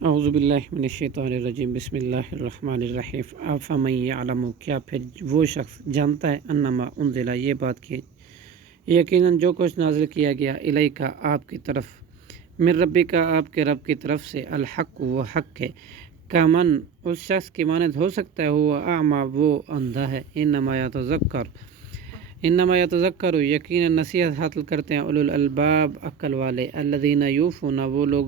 اعوذ باللہ من الشیطان الرجیم بسم اللہ الرحمن الرحیم افمن یعلم، کیا پھر وہ شخص جانتا ہے انما انزل، یہ بات کہ یقیناً جو کچھ نازل کیا گیا الیک آپ کی طرف، من ربی کا آپ کے رب کی طرف سے، الحق وہ حق ہے، کامن اس شخص کی مانند ہو سکتا ہے، وہ اعمیٰ وہ اندھا ہے، انما یتذکر یقیناً نصیحت حاصل کرتے ہیں اولو الالباب عقل والے، الذین یوفون وہ لوگ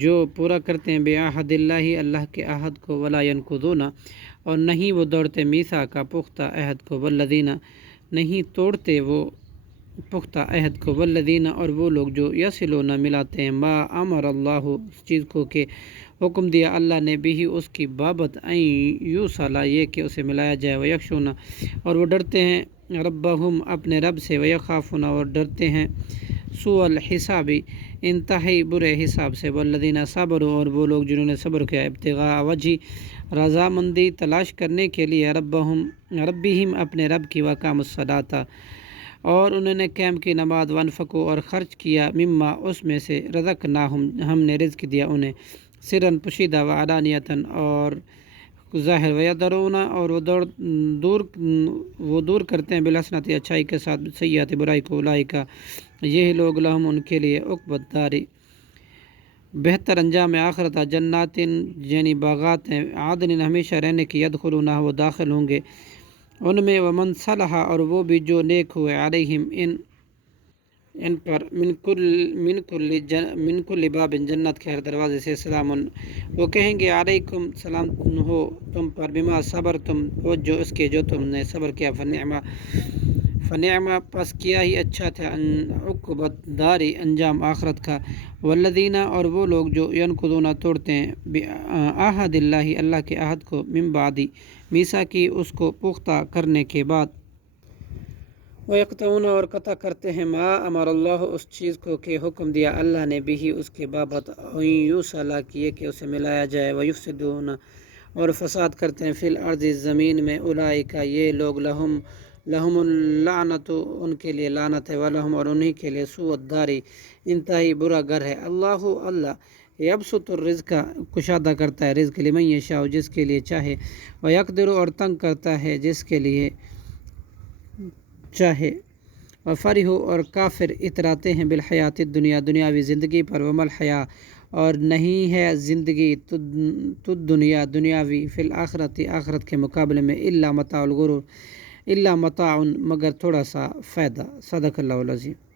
جو پورا کرتے ہیں بعہد اللہ اللہ کے عہد کو، ولا ینقضون اور نہیں وہ دوڑتے میثاق کا پختہ عہد کو، والذین نہیں توڑتے وہ پختہ عہد کو، والذین اور وہ لوگ جو یصلون ملاتے ہیں ما امر اللہ اس چیز کو کہ حکم دیا اللہ نے بھی اس کی بابت، این یوصل یہ کہ اسے ملایا جائے، ویخشون اور وہ ڈرتے ہیں ربہم اپنے رب سے، ویخافون اور ڈرتے ہیں سوء الحساب انتہائی برے حساب سے، والذین صبروا اور وہ لوگ جنہوں نے صبر کیا، ابتغاء وجہ رضامندی تلاش کرنے کے لیے، ربہم اپنے رب کی، وقام الصلاۃ اور انہوں نے قیام کی نماز، وانفقوا اور خرچ کیا، مما اس میں سے، رزقناہم ہم نے رزق دیا انہیں، سرن پوشیدہ، وعلانیتاً اور ظاہر، ویدرون اور وہ دور کرتے ہیں بالحسنات اچھائی کے ساتھ، سیئات برائی کو، اولئک یہ لوگ لہم ان کے لیے عقبی الدار بہتر انجام آخرت، جنات یعنی باغات ہیں، عدن ہمیشہ رہنے کی، یدخلونہ وہ داخل ہوں گے ان میں، ومن صلح اور وہ بھی جو نیک ہوئے، علیہم ان پر، من کل باب جنت کے ہر دروازے سے، سلام وہ کہیں گے علیکم سلام ہو تم پر، بما صبر تم وہ جو اس کے جو تم نے صبر کیا، فنعما پس کیا ہی اچھا تھا، عقبی الدار انجام آخرت کا، والذین اور وہ لوگ جو ینقضون توڑتے ہیں بعہد اللہ اللہ کے عہد کو، من بعد میثاقہ اس کو پختہ کرنے کے بعد، وَيَقْطَعُونَ اور قطع کرتے ہیں ما امر اللہ اس چیز کو کہ حکم دیا اللہ نے بھی اس کے بابت، یوصل کیے کہ اسے ملایا جائے، وَيُفْسِدُونَ اور فساد کرتے ہیں، فی الارض زمین میں، اولئک یہ لوگ لہم اللعنت ان کے لیے لعنت ہے، ولہم اور انہی کے لیے سوء الدار انتہائی برا گھر ہے، اللہ یبسط الرزق کشادہ کرتا ہے رزق، لمن یشاء جس کے لیے چاہے، ویقدر اور تنگ کرتا ہے جس کے لیے چاہے، وفرح اور کافر اتراتے ہیں بالحیات الدنیا دنیاوی زندگی پر، وما الحیاء اور نہیں ہے زندگی دنیا دنیاوی، فی الآخرت آخرت کے مقابلے میں، الا متاع الغرور الا متاع مگر تھوڑا سا فائدہ، صدق اللہ العظیم۔